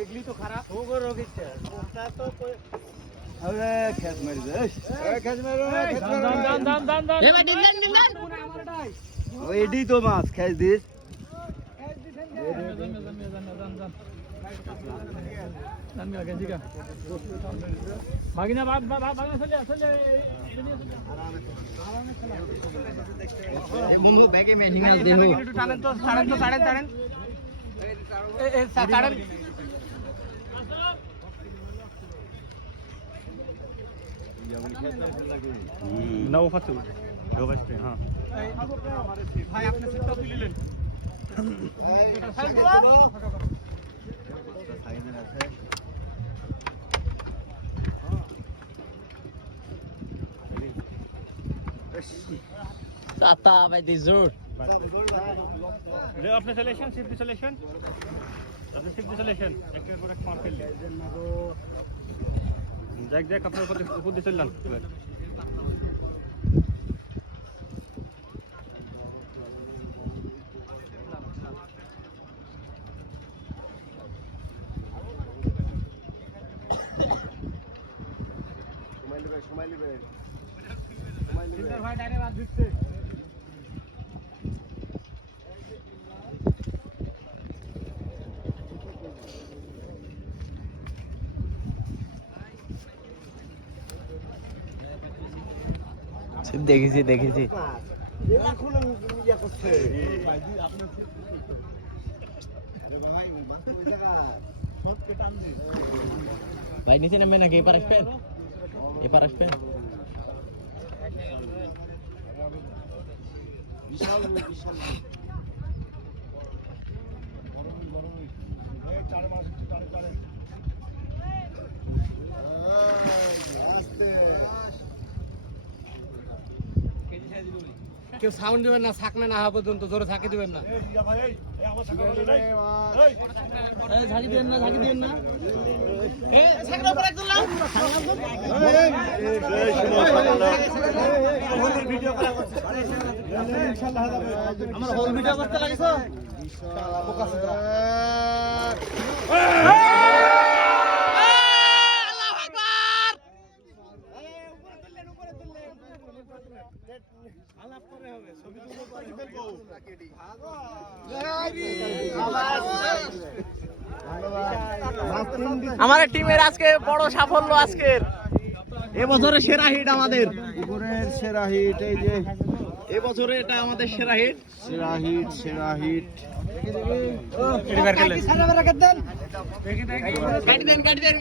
এগলি তো খারাপ ও গো রোগিছে ওটা তো আরে খেত মারি দে এই খেত মারো দান দান দান দান এ ভাই দিন দিন দিন আমারটাই ও এডি তো মাছ খেত দিস খেত দিছেন দান গা গেজি গা ভাগিনা ভাগিনা চলে চলে এই বন্ধু ব্যাগে মেশিং নাল দেহো একটু টানেন তো টানেন এই টানেন नौ फसू दो बजते हाँ भाई आपने सिक्का भी ले लें তাতা ভাই দি জোর ले अपने सिलेक्शन सिर्फ सिलेक्शन अपने सिर्फ सिलेक्शन एक पर एक मार कर ले देख देख अपने ऊपर दिस चल সময় নেবে ভাই ডাইরে বাদ দিচ্ছে দেখেছি এবার কোন ইয়া করছে আরে ভাই বাস্তব জায়গা সব কেটান দি ভাই নিচে নামবে নাকি এপার আসবেন বিশাল গরম এই 4 মাস টানে আস্তে কেউ সাউন্ড দিবেন না ছাকনা না হওয়া পর্যন্ত জোরে থাকি দিবেন না ঝাঁকি দিবেন না ছাকনা উপরে একদম লাও ভিডিও করা করছে ইনশাআল্লাহ আমার হোল ভিডিও করতে লাগিছো ইনশাআল্লাহ ফোকাস আমাদের টিমের আজকে বড় সাফল্য আজকের এবছরের সেরা হিট আমাদের উপরের সেরা হিট এই যে এবছরে এটা আমাদের সেরা হিট কাটি দেন